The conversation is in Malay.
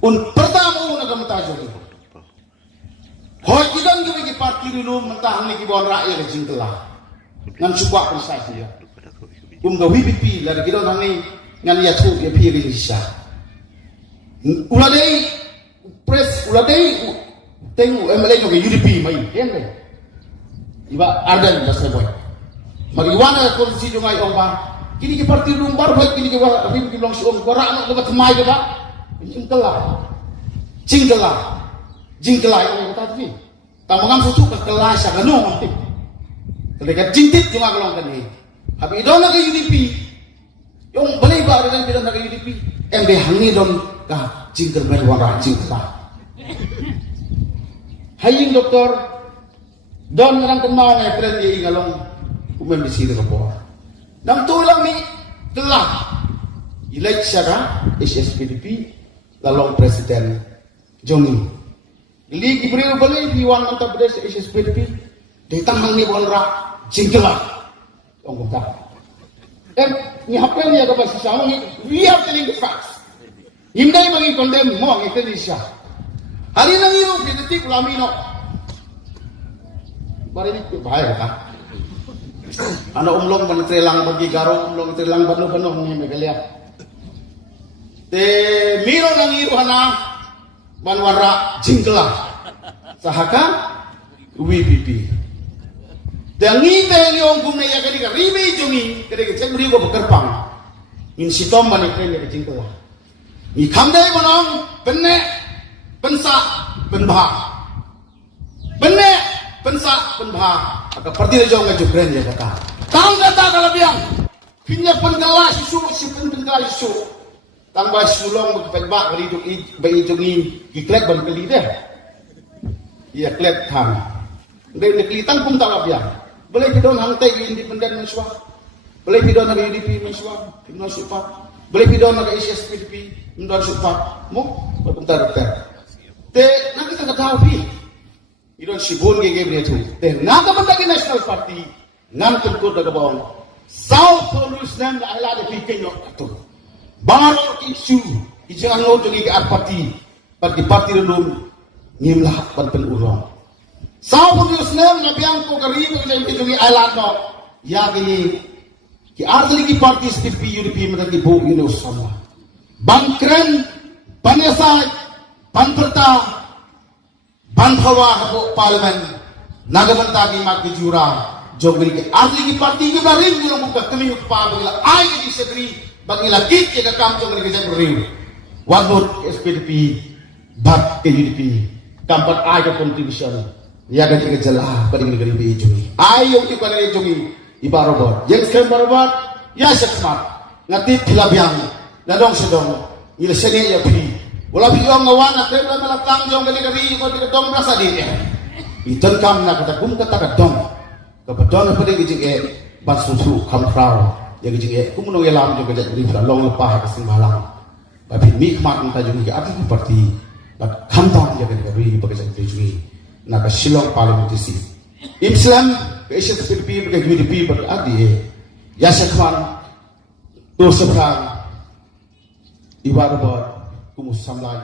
pertama na gamtajo ni hoy idan gi parti dulu mentah ni ki bon rakyat jingkela ngan subak kan saya ga WPP la gi don ni ngan ya tu ya pi Indonesia uladai press uladai tengu MLA ke UDP mai yen dai iba ardan bahasa boy magiwana kondisi jungai omba kini ki parti dulu bar boy kini ki wa rim ki long si om ko ra no ko mai ba jingkela yang kata tu tamangam susu ke kelas yang ganung ketika jingtit cuma kalau kan ni habis idon lagi UDP yang beli baru dan tidak lagi UDP MD hangi don kah jingkel berwarna jingkela haying doktor don orang kenal ni pernah dia ingalong umum di sini kapor nam tulang ni telah ilai syara SSPDP lalong presiden Jongi Ligi beri beli di wan mantap bedes SSPDP di tangan ni bonra jingkelah orang kata ni apa ni ada bahasa sama ni we are telling the facts hindai bagi condemn mo Indonesia hari nangi ro detik lamino bari ni bahaya kata ana umlong mentrelang bagi garong umlong trelang banu-banu ni megalia te miro nangi ro hana banwara jingkelah sahaka WPP dan ngite yung gumna ya kadi ka ribe jungi kadi ka cemri go bekerpang in sitom mani kene ka jingkelah ni kamdai manong penne pensa penbha penne pensa penbha aka parti jong ka jukren ya kata tang kata kalabiang pinya pengelas susu si pengelas susu tambah sulong magpagba kali jungi giklek ban kali deh iya klek tham dai neklitan pun talab ya boleh bidon hangtai independen meswa boleh bidon naga UDP meswa kimno supat boleh bidon naga SSPDP ndon supat mo bentar te nak kita tahu idon sibon ge ge tu te naga bandagi national party nan tengko daga bawang south polus nan ala de pikenyo tu baru isu jangan lo jungi ke parti dulu ngimlah pan urang sao pun Islam na biang ko kari ko sa jungi island no ya gini ki artli ki parti SPP UDP mata ki bo yun usama bangkren panesa panperta banhawa ko parlimen nagamanta ki makijura jogri ki artli ki parti ki barin ni mo ka kami pa bagila ay ki sekri bagila kit ke kam jogri ki sekri wadot SPDP bat ke UDP kampat ay ka contribution ya kan ke jelah pada negeri bi jungi ayo ki pada jungi ibarobot yang sekarang barobot ya sekmat ngati pilabiang nadong sedong ila sene ya pi wala bi om ngawan at rem malakang jong kali kali ko ti dong rasa di iton kam na kata kum kata kadong kabadon pada gijing bat susu kam frau ya gijing kum no yelam jong kali ri long lepah ke semalam babi mikmat ta jungi ke ati parti bat khamtam ya kali bagai jungi nak silong parliamentisi Islam SSPDP ke UDP beradi ya sekman tu seberang ibarat kumus samlan